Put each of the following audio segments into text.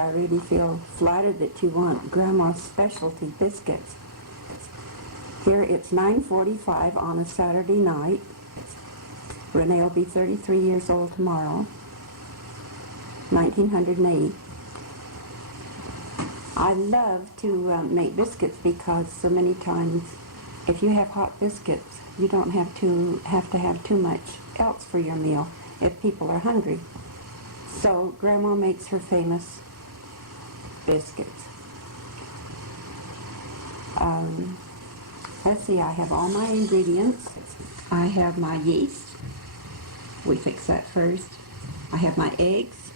I really feel flattered that you want Grandma's specialty biscuits. Here it's 9:45 on a Saturday night. Renee will be 33 years old tomorrow, 1980. I love to make biscuits because so many times if you have hot biscuits, you don't have to have too much else for your meal if people are hungry. So Grandma makes her famous biscuits. Let's see, I have all my ingredients. I have my yeast. We fix that first. I have my eggs,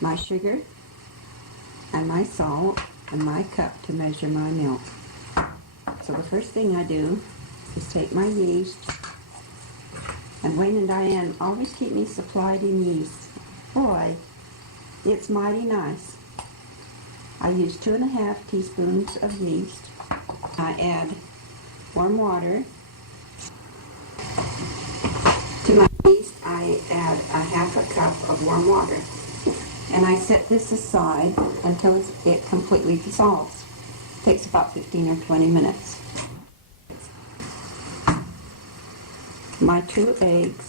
my sugar, and my salt, and my cup to measure my milk. So the first thing I do is take my yeast, and Wayne and Diane always keep me supplied in yeast. Boy, it's mighty nice. I use 2½ teaspoons of yeast. I add warm water. To my yeast, I add a ½ cup of warm water. And I set this aside until it completely dissolves. It takes about 15 or 20 minutes. My 2 eggs.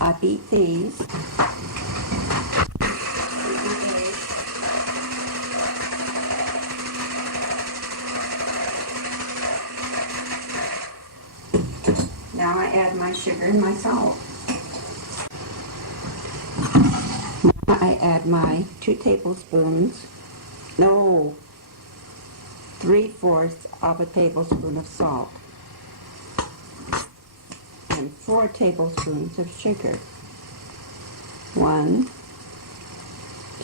I beat these. Now I add my sugar and my salt. Now I add my 2 tablespoons, no, 3/4 of a tablespoon of salt and 4 tablespoons of sugar. 1,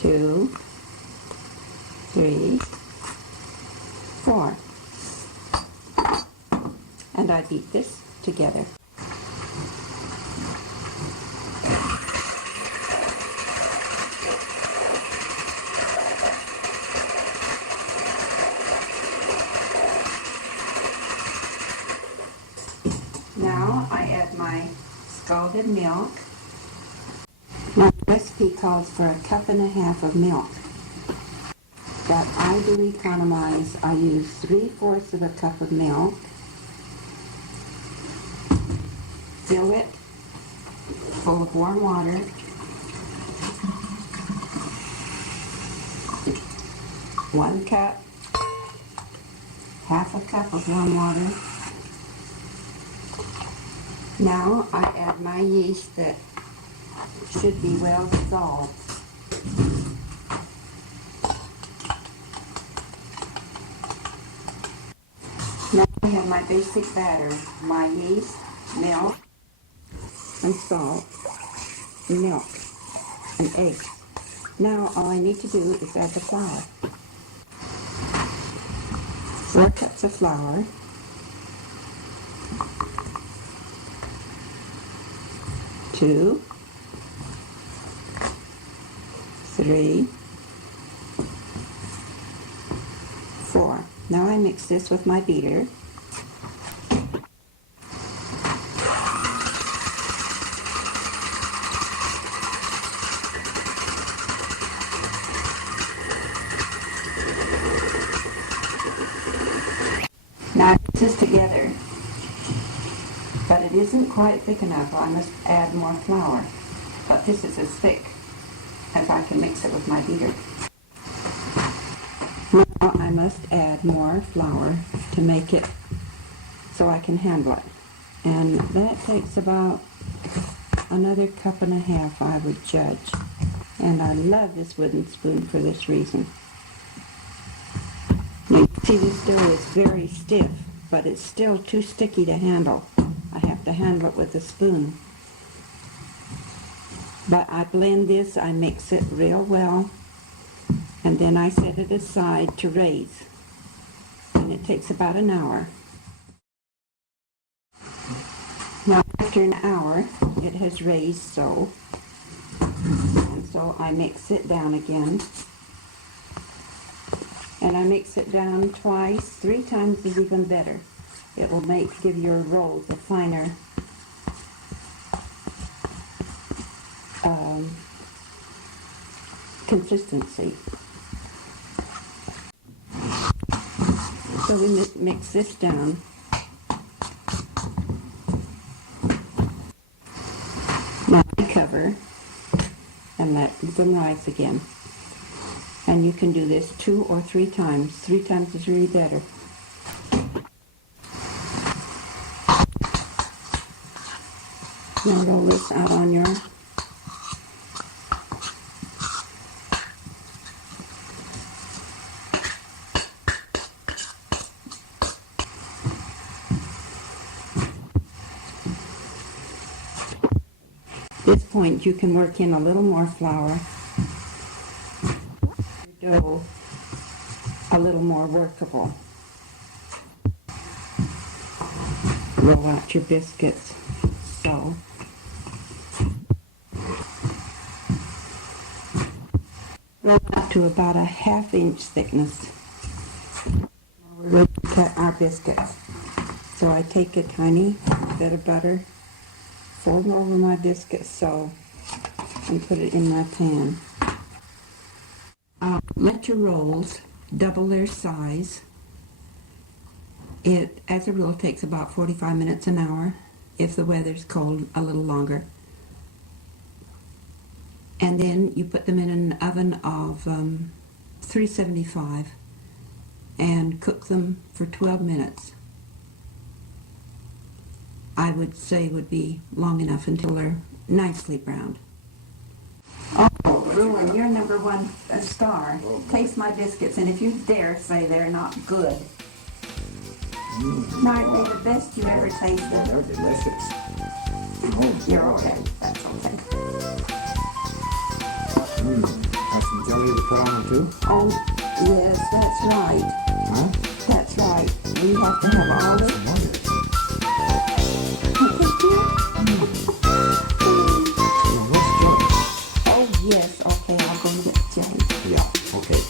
2, 3, 4. And I beat this together. Now I add my scalded milk. My recipe calls for 1.5 cups of milk. But I do economize. I use 3/4 of a cup of milk. Fill it full of warm water. One cup, 1/2 cup of warm water. Now I add my yeast that should be well dissolved. Now I have my basic batter, my yeast, milk, and salt, milk, and eggs. Now all I need to do is add the flour. 4 cups of flour, 2, 3, 4. Now I mix this with my beater. Now I mix this together, but it isn't quite thick enough. I must add more flour. But this is as thick as I can mix it with my beater. Now I must add more flour to make it so I can handle it. And that takes about another 1.5 cups, I would judge. And I love this wooden spoon for this reason. You can see this dough is very stiff, but it's still too sticky to handle. I have to handle it with a spoon. But I blend this, I mix it real well, and then I set it aside to raise. And it takes about an hour. Now after an hour, it has raised so. And so I mix it down again. And I mix it down twice. 3 times is even better. It will give your rolls a finer consistency. So we mix this down. Now I cover and let them rise again. And you can do this 2 or 3 times. 3 times is really better. Now roll this out on your At this point you can work in a little more flour. Your dough a little more workable. Roll out your biscuits. So roll out to about a 1/2 inch thickness. We're ready to cut our biscuits. So I take a tiny bit of butter, fold over my biscuits so, and put it in my pan. Let your rolls double their size. It, as a rule, takes about 45 minutes an hour. If the weather's cold, a little longer. And then you put them in an oven of 375 and cook them for 12 minutes. I would say would be long enough until they're nicely browned. Oh, Ruin, you're #1 star. Taste my biscuits, and if you dare say they're not good. Aren't they the best you ever tasted? They're delicious. You're okay. That's okay. Have some jelly to put on them too? Oh, yes, that's right. Huh? That's right. We have to have all the... Oh, yes. Okay, I'll go get jelly. Yeah, okay.